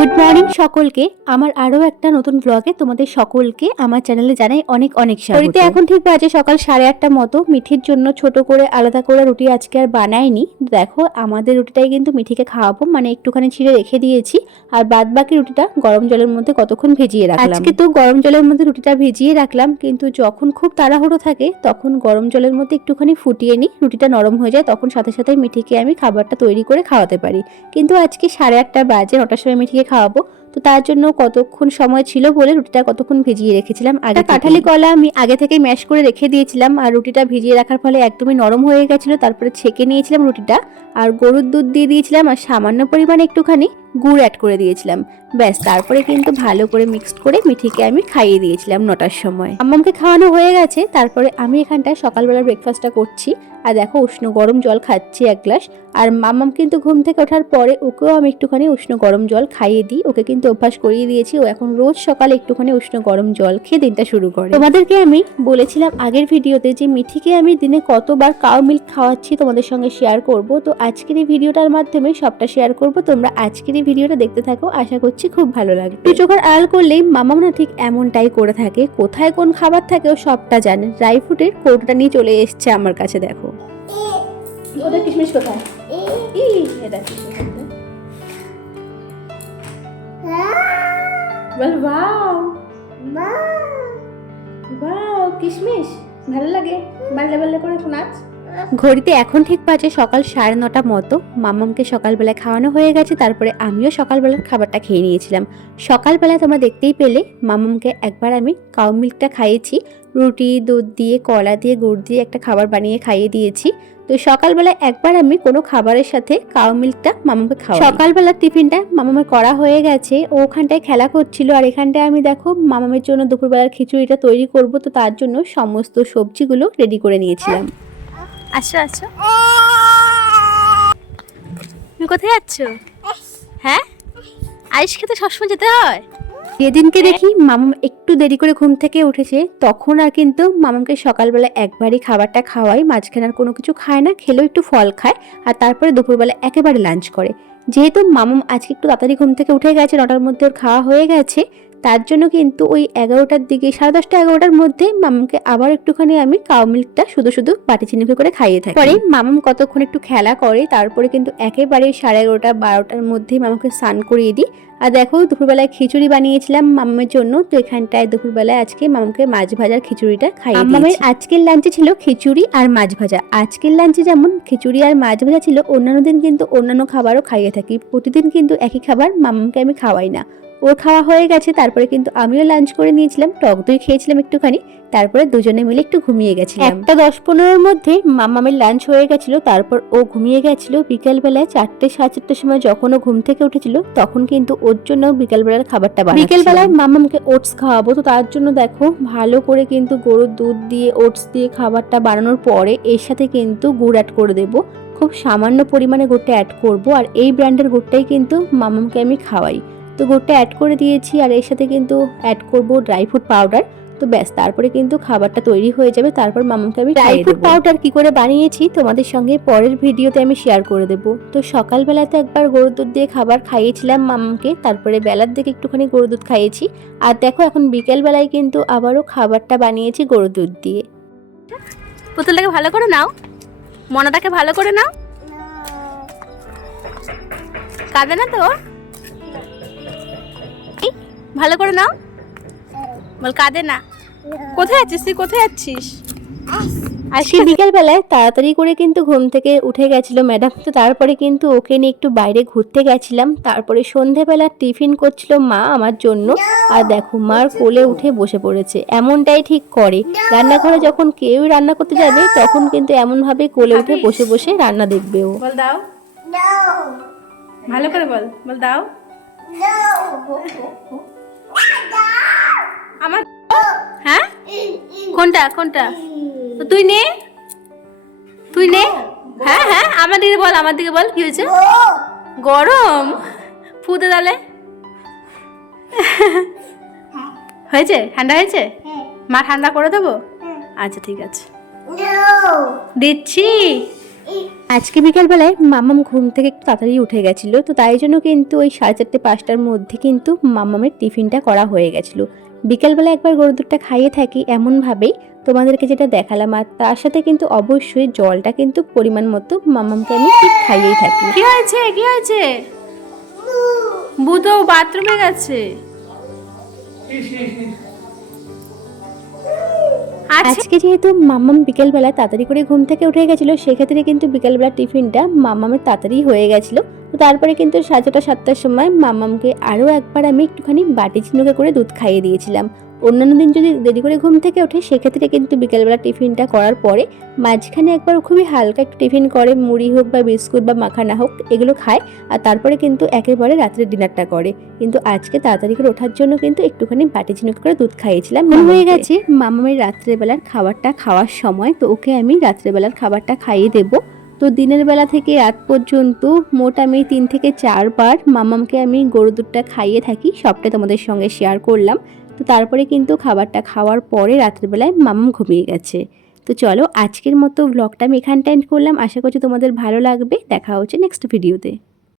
Good morning সকলকে। আমার আরও একটা নতুন ব্লগে তোমাদের সকলকে আমার চ্যানেলে জানাই অনেক অনেক স্বাগত। এখন ঠিক বাজে সকাল সাড়ে আটটা মতো। মিঠির জন্য ছোট করে আলাদা করে রুটি আজকে আর বানাইনি দেখো আমাদের রুটিটাই কিন্তু মিঠিকে খাওয়াবো মানে একটুখানি ছিঁড়ে রেখে দিয়েছি। আর বাদ বাকি রুটিটা গরম জলের মধ্যে কতক্ষণ ভিজিয়ে রাখলাম। আজকে তো গরম জলের মধ্যে রুটিটা ভিজিয়ে রাখলাম কিন্তু যখন খুব তাড়াহুড়ো থাকে তখন গরম জলের মধ্যে একটুখানি ফুটিয়ে নিই। রুটিটা নরম হয়ে যায় তখন সাথে সাথে মিঠিকে আমি খাবারটা তৈরি করে খাওয়াতে পারি। কিন্তু আজকে সাড়ে আটটা বাজে নটার সময় মিঠিকে খাওয়াবো। তো তার জন্য কতক্ষণ সময় ছিল বলে রুটিটা কতক্ষণ ভিজিয়ে রেখেছিলাম? আগে কাঁঠালি কলা আমি আগে থেকে ম্যাশ করে রেখে দিয়েছিলাম আর রুটিটা ভিজিয়ে রাখার ফলে একদমই নরম হয়ে গেছিল। তারপরে ছেঁকে নিয়েছিলাম রুটিটা আর গরুর দুধ দিয়ে দিয়েছিলাম আর সামান্য পরিমাণে একটুখানি গুড় অ্যাড করে দিয়েছিলাম। ব্যাস তারপরে কিন্তু ভালো করে মিক্সড করে মিঠিকে আমি খাইয়ে দিয়েছিলাম নটার সময়। আম্মামকে খাওয়ানো হয়ে গেছে তারপরে আমি এখানটায় সকালবেলা ব্রেকফাস্টটা করছি। আর দেখো উষ্ণ গরম জল খাচ্ছি এক গ্লাস। আর মাম্মাম কিন্তু ঘুম থেকে ওঠার পরে ওকেও আমি একটুখানি উষ্ণ গরম জল খাইয়ে দিই। ওকে কিন্তু অভ্যাস করিয়ে দিয়েছি। ও এখন রোজ সকালে একটুখানি উষ্ণ গরম জল খেয়ে দিনটা শুরু করে। তোমাদেরকে আমি বলেছিলাম আগের ভিডিওতে যে মিঠিকে আমি দিনে কতবার কাউ মিল্ক খাওয়াচ্ছি তোমাদের সঙ্গে শেয়ার করব। তো আজকের এই ভিডিওটার মাধ্যমে সবটা শেয়ার করব। তোমরা আজকের এই ভিডিওটা দেখতে থাকো। আশা করছি খুব ভালো লাগবে। একটু চোখের আড়াল করলেই মামাম না ঠিক এমনটাই করে থাকে। কোথায় কোন খাবার থাকে ও সবটা জানে। ড্রাই ফ্রুটের কৌটোটা নিয়ে চলে এসছে আমার কাছে দেখো। ওদের কিশমিশ কোথায়? ই এটা বল ওয়াও ওয়াও কিশমিশ ভালো লাগে? বাল্লে বাল্লে করে নাচ ঘড়িতে এখন ঠিক বাজে সকাল সাড়ে নটা মতো। মামামকে সকালবেলায় খাওয়ানো হয়ে গেছে তারপরে আমিও সকালবেলার খাবারটা খেয়ে নিয়েছিলাম। সকালবেলায় তোমরা দেখতেই পেলে মামামকে একবার আমি কাউ মিল্কটা খাইয়েছি। রুটি, দুধ দিয়ে, কলা দিয়ে, গুড় দিয়ে একটা খাবার বানিয়ে খাইয়ে দিয়েছি। তো সকালবেলা একবার আমি কোনো খাবারের সাথে কাউ মিল্কটা মামাকে খাওয়া সকালবেলার টিফিনটা মামামের করা হয়ে গেছে। ও ওখানটায় খেলা করছিল আর এখানটায় আমি দেখো মামামের জন্য দুপুরবেলার খিচুড়িটা তৈরি করব। তো তার জন্য সমস্ত সবজিগুলো রেডি করে নিয়েছিলাম। আচ্ছা আচ্ছা কোথায় যাচ্ছ? হ্যাঁ? আইস খেতে সবসময় যেতে হয়। যেদিনকে দেখি মামাম একটু দেরি করে ঘুম থেকে উঠেছে তখন আর কিন্তু মামামকে সকালবেলা একবারই খাবারটা খাওয়াই মাঝখানে আর কোনো কিছু খায় না খেলেও একটু ফল খায় আর তারপরে দুপুরবেলা একেবারে লাঞ্চ করে। যেহেতু মামাম আজকে একটু তাড়াতাড়ি ঘুম থেকে উঠে গেছে নটার মধ্যে ওর খাওয়া হয়ে গেছে তার জন্য কিন্তু ওই এগারোটার দিকে, সাড়ে দশটা এগারোটার মধ্যে মামাকে আবার একটুখানি আমি কাউ মিল্কটা শুধু শুধু বাটি চিনি করে খাইয়ে থাকি। পরে মামাম কতক্ষণ একটু খেলা করে, তারপরে কিন্তু একেবারে সাড়ে এগারোটা, বারোটার মধ্যেই মামাকে স্নান করিয়ে দিই। আর দেখো, দুপুরবেলায় খিচুড়ি বানিয়েছিলাম মামামের জন্য, তো এখানটায় দুপুরবেলায় আজকে মামাকে মাছ ভাজার খিচুড়িটা খাইয়ে মামামের আজকের লাঞ্চে ছিল খিচুড়ি আর মাছ ভাজা। আজকের লাঞ্চে যেমন খিচুড়ি আর মাছ ভাজা ছিল, অন্যান্য দিন কিন্তু অন্যান্য খাবারও খাইয়ে থাকি। প্রতিদিন কিন্তু একই খাবার মামামকে আমি খাওয়াই না। ওর খাওয়া হয়ে গেছে তারপরে কিন্তু আমিও লাঞ্চ করে নিয়েছিলাম টক দই খেয়েছিলাম একটুখানি তারপরে দুজনে মিলে একটু ঘুমিয়ে গেছিলাম। একটা দশ পনেরোর মধ্যে মামামের লাঞ্চ হয়ে গেছিল তারপর ও ঘুমিয়ে গেছিল বিকেলবেলায় চারটে সাড়ে চারটের সময় যখন ও ঘুম থেকে উঠেছিল তখন কিন্তু ওর জন্য বিকেলবেলার খাবারটা বানাচ্ছিলাম। বিকেলবেলায় মামামকে ওটস খাওয়াবো তো তার জন্য দেখো ভালো করে কিন্তু গরুর দুধ দিয়ে ওটস দিয়ে খাবারটা বানানোর পরে এর সাথে কিন্তু গুড় অ্যাড করে দেবো। খুব সামান্য পরিমাণে গুড়টা অ্যাড করব আর এই ব্র্যান্ডের গুড়টাই কিন্তু মামামকে আমি খাওয়াই। তো গুড়টা অ্যাড করে দিয়েছি আর এর সাথে কিন্তু অ্যাড করব ড্রাই ফ্রুট পাউডার তো ব্যাস তারপরে কিন্তু খাবারটা তৈরি হয়ে যাবে। তারপর মামাকে আমি ড্রাই ফ্রুট পাউডার কি করে বানিয়েছি তোমাদের সঙ্গে পরের ভিডিওতে আমি শেয়ার করে দেব। তো সকালবেলাতে একবার গরুর দুধ দিয়ে খাবার খাইয়েছিলাম মামাকে তারপরে বেলার দিকে একটুখানি গরুর দুধ খাইয়েছি। আর দেখো এখন বিকেল বেলায় কিন্তু আবারও খাবারটা বানিয়েছি গরুর দুধ দিয়ে। পুতুলটাকে ভালো করে নাও। মনাটাকে ভালো করে নাও। কাঁদে না তো ভালো করে নাও। বল কাঁদে না। কোথায় আছিস তুই? কোথায় আছিস? আজকে বিকেল বেলায় তাড়াতাড়ি করে কিন্তু ঘুম থেকে উঠে গেছিল ম্যাডাম। তো তারপরে কিন্তু ওকে নিয়ে একটু বাইরে ঘুরতে গেছিলাম। তারপরে সন্ধেবেলা টিফিন করছিল মা আমার জন্য। আর দেখো মার কোলে উঠে বসে পড়েছে। এমনটাই ঠিক করে। রান্নাঘরে যখন কেউই রান্না করতে যাবে তখন কিন্তু এমনভাবে কোলে উঠে বসে বসে রান্না দেখবে ও। বল দাও। ভালো করে বল। বল দাও। আমার হ্যাঁ? কোনটা কোনটা? তুই নে। তুই নে। হ্যাঁ হ্যাঁ আমার দিকে বল আমার দিকে বল কি হয়েছে? গরম। ফুতে তাহলে। হয়েছে? ঠান্ডা হয়েছে? মা ঠান্ডা করে দেবো? আচ্ছা ঠিক আছে। দিচ্ছি। আজকে বিকালবেলায় মামাম ঘুম থেকে একটু তাড়াতাড়ি উঠে গেছিল তো তাই জন্য কিন্তু ওই সাড়ে চারটে পাঁচটার মধ্যে কিন্তু মামামের টিফিনটা করা হয়ে গেছিল। বিকালবেলা একবার গরুর দুধটা খাইয়ে থাকি এমনভাবেই তোমাদেরকে যেটা দেখালাম আর তার সাথে কিন্তু অবশ্যই জলটা কিন্তু পরিমাণ মতো মামামকে আমি ঠিক খাইয়েই থাকি। কি হয়েছে? কি হয়েছে? বুধ বাথরুমে গেছে? আজকে যেহেতু মাম্মাম বিকেলবেলা তাড়াতাড়ি করে ঘুম থেকে উঠে গেছিল, সেক্ষেত্রে কিন্তু বিকেলবেলা টিফিনটা মাম্মামের তাড়াতাড়ি হয়ে গেছিল। তো তারপরে কিন্তু সাড়ে ছটা, সাতটার সময় মাম্মামকে আরও একবার আমি একটুখানি বাটি চিনুকে করে দুধ খাইয়ে দিয়েছিলাম। অন্যান্য দিন যদি দেরি করে ঘুম থেকে ওঠে সেক্ষেত্রে কিন্তু বিকেলবেলা টিফিনটা করার পরে মাঝখানে একবার খুবই হালকা একটু টিফিন করে মুড়ি হোক বা বিস্কুট বা মাখানা হোক এগুলো খায়। আর তারপরে কিন্তু একেবারে রাত্রে ডিনারটা করে। কিন্তু আজকে তাড়াতাড়ি করে ওঠার জন্য কিন্তু একটুখানি বাটি চিনুক করে দুধ খাইয়েছিলাম। মনে হয়ে গেছে। মামামের রাত্রেবেলার খাবারটা খাওয়ার সময় তো ওকে আমি রাত্রেবেলার খাবারটা খাইয়ে দেবো। তো দিনের বেলা থেকে রাত পর্যন্ত মোট আমি তিন থেকে চারবার মামামকে আমি গরু দুধটা খাইয়ে থাকি। সবটাই তোমাদের সঙ্গে শেয়ার করলাম। তো তারপরে কিন্তু খাবারটা খাওয়ার পরে রাত্রিবেলায় মামাম ঘুমিয়ে গেছে। তো চলো আজকের মতো ব্লগটা আমি এখানটা এন্ড করলাম। আশা করছি তোমাদের ভালো লাগবে। দেখা হচ্ছে নেক্সট ভিডিওতে